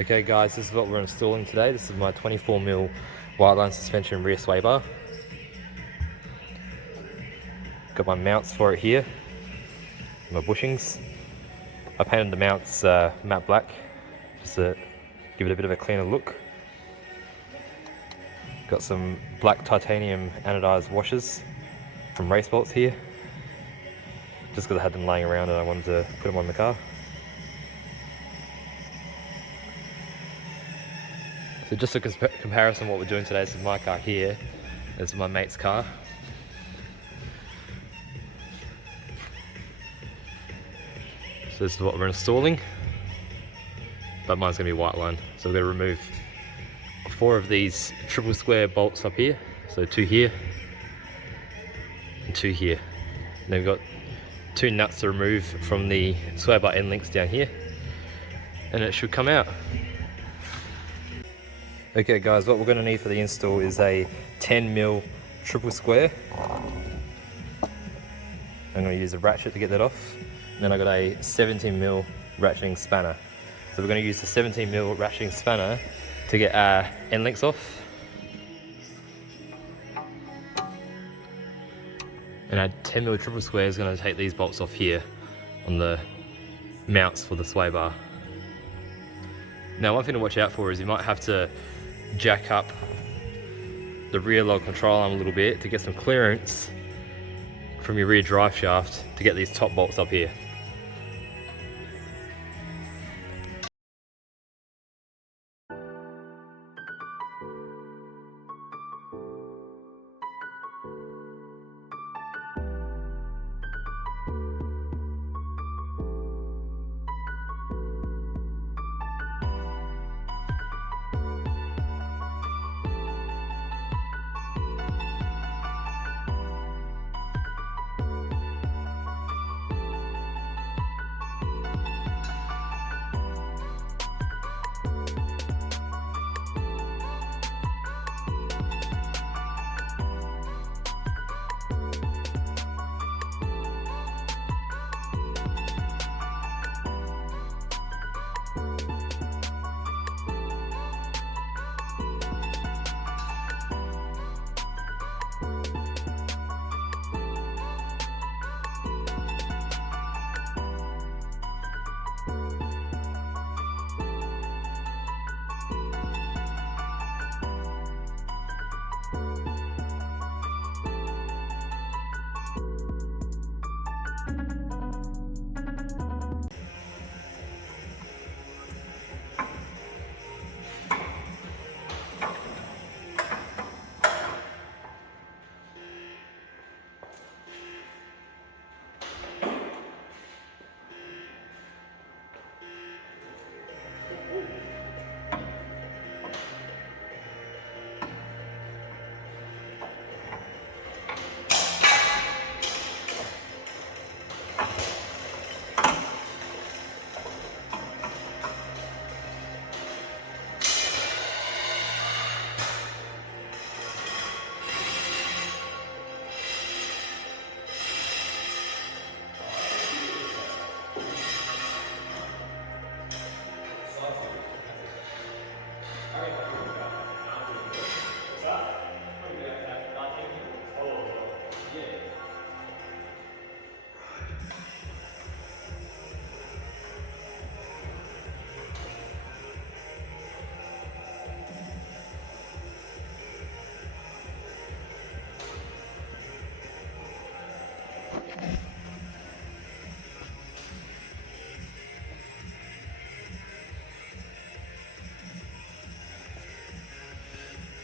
Okay guys, this is what we're installing today. This is my 24mm Whiteline suspension rear sway bar. Got my mounts for it here, my bushings. I painted the mounts matte black, just to give it a bit of a cleaner look. Got some black titanium anodized washers from Race Bolts here, just because I had them laying around and I wanted to put them on the car. So just a comparison of what we're doing today, this is my car here, this is my mate's car. So this is what we're installing, but mine's going to be Whiteline. So we're going to remove 4 of these triple square bolts up here, so 2 here and 2 here. And then we've got 2 nuts to remove from the sway bar end links down here, and it should come out. Okay guys, what we're going to need for the install is a 10mm triple square. I'm going to use a ratchet to get that off. And then I got a 17mm ratcheting spanner. So we're going to use the 17mm ratcheting spanner to get our end links off. And our 10mm triple square is going to take these bolts off here on the mounts for the sway bar. Now one thing to watch out for is you might have to jack up the rear log control arm a little bit to get some clearance from your rear drive shaft to get these top bolts up here.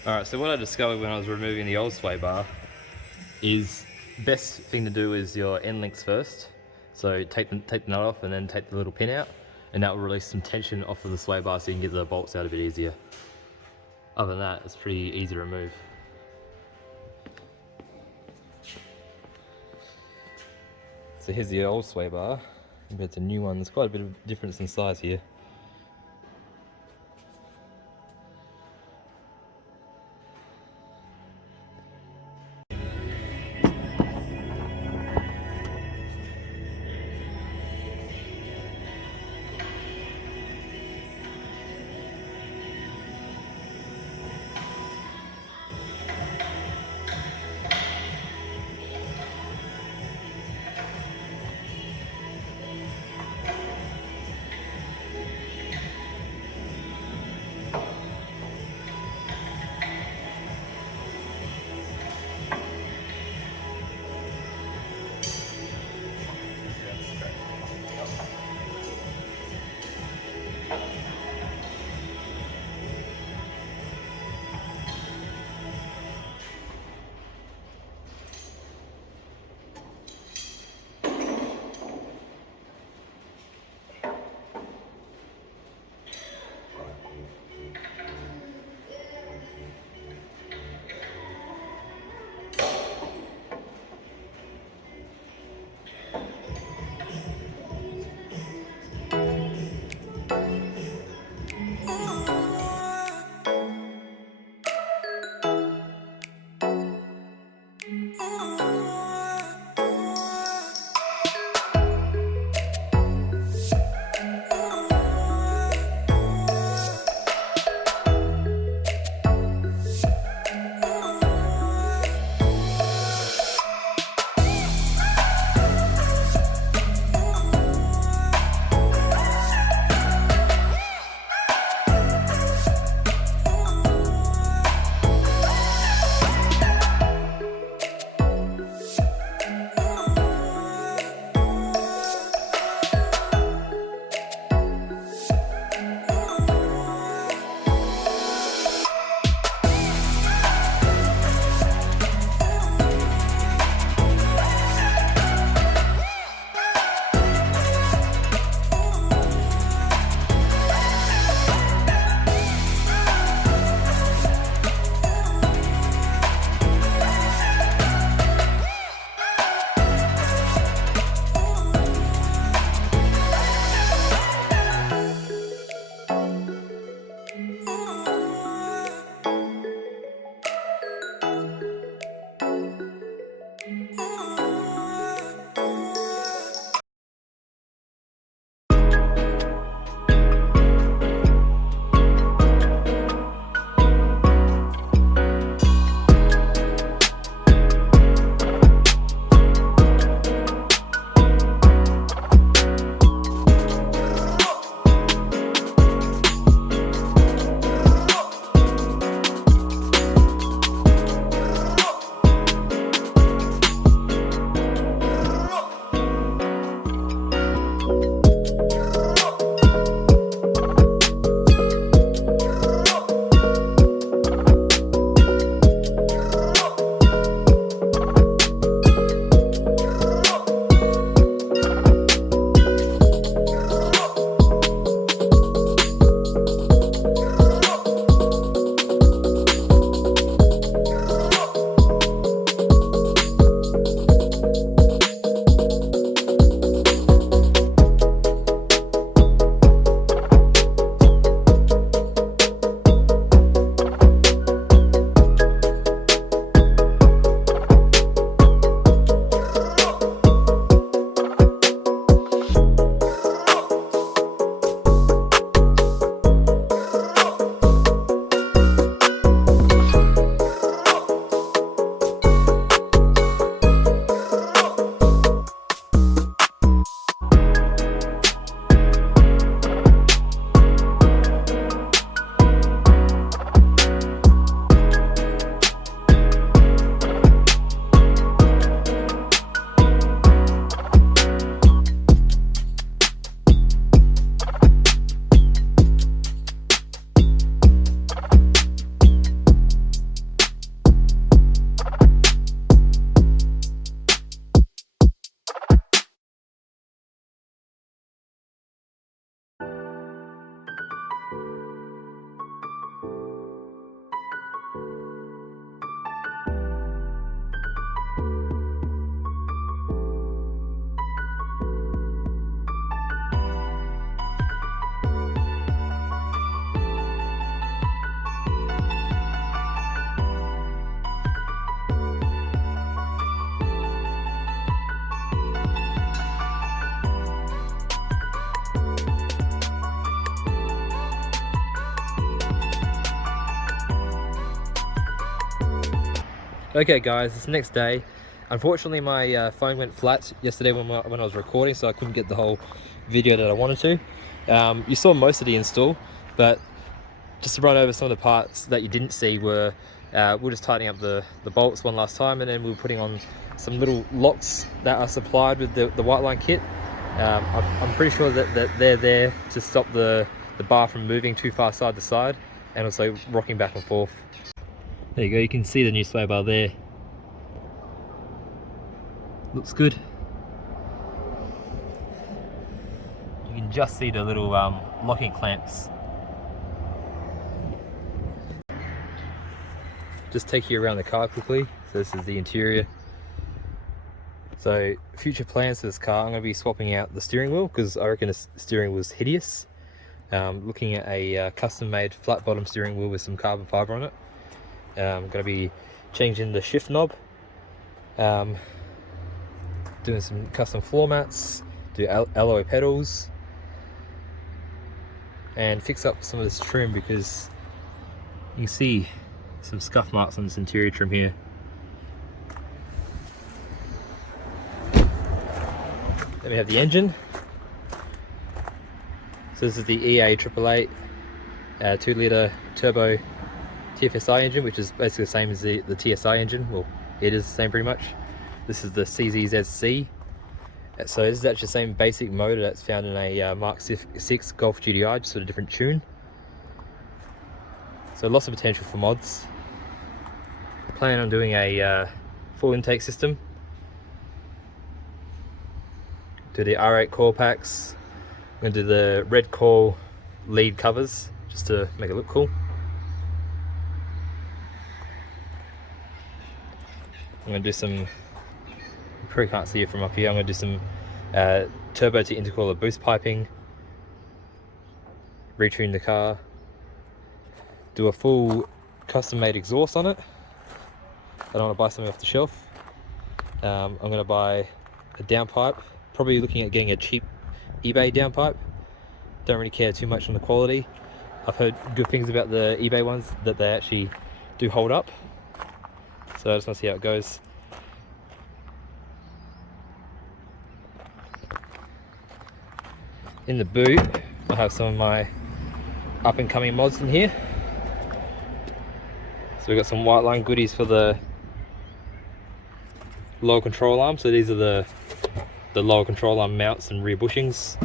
Alright, so what I discovered when I was removing the old sway bar is best thing to do is your end links first. So take the nut off and then take the little pin out, and that will release some tension off of the sway bar so you can get the bolts out a bit easier. Other than that, it's pretty easy to remove. So here's the old sway bar compared to new one. There's quite a bit of difference in size here. Okay guys, it's the next day. Unfortunately my phone went flat yesterday when I was recording, so I couldn't get the whole video that I wanted to. You saw most of the install, but just to run over some of the parts that you didn't see were we're just tightening up the bolts one last time, and then we were putting on some little locks that are supplied with the Whiteline kit. I'm pretty sure that they're there to stop the bar from moving too far side to side and also rocking back and forth. There you go, you can see the new sway bar there. Looks good. You can just see the little locking clamps. Just take you around the car quickly. So this is the interior. So future plans for this car, I'm going to be swapping out the steering wheel because I reckon the steering wheel was hideous. Looking at a custom made flat bottom steering wheel with some carbon fiber on it. I'm going to be changing the shift knob, doing some custom floor mats, do alloy pedals, and fix up some of this trim because you can see some scuff marks on this interior trim here. Then we have the engine. So this is the EA 888 2-litre turbo TFSI engine, which is basically the same as the TSI engine. Well, it is the same pretty much. This is the CZZC. So this is actually the same basic motor that's found in a Mark 6 Golf GTI, just with a different tune. So lots of potential for mods. Plan on doing a full intake system. Do the R8 coil packs. I'm going to do the red coil lead covers just to make it look cool. I'm going to do some, you probably can't see it from up here, I'm going to do some turbo to intercooler boost piping, retune the car, do a full custom made exhaust on it. I don't want to buy something off the shelf. I'm going to buy a downpipe, probably looking at getting a cheap eBay downpipe. Don't really care too much on the quality. I've heard good things about the eBay ones, that they actually do hold up. So I just want to see how it goes. In the boot, I have some of my up and coming mods in here. So we've got some Whiteline goodies for the lower control arm. So these are the lower control arm mounts and rear bushings.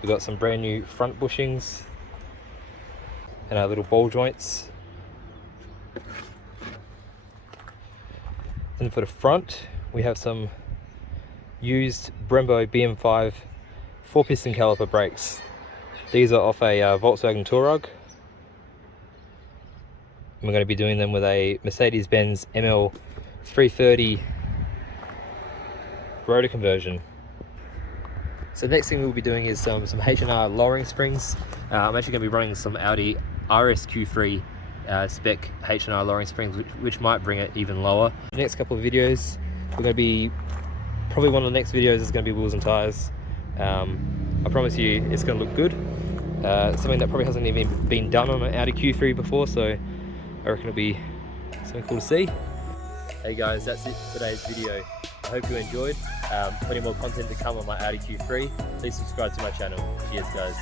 We've got some brand new front bushings and our little ball joints. And for the front, we have some used Brembo BM5 4-piston caliper brakes. These are off a Volkswagen Touareg. We're going to be doing them with a Mercedes-Benz ML 330 rotor conversion. So the next thing we'll be doing is some H&R lowering springs. I'm actually going to be running some Audi Q3 spec H&R lowering springs, which might bring it even lower. The next couple of videos, we're going to be, probably one of the next videos is going to be wheels and tires. I promise you it's going to look good. Something that probably hasn't even been done on an Audi Q3 before, so I reckon it'll be something cool to see. Hey guys, that's it for today's video. I hope you enjoyed. Plenty more content to come on my Audi Q3. Please subscribe to my channel. Cheers guys.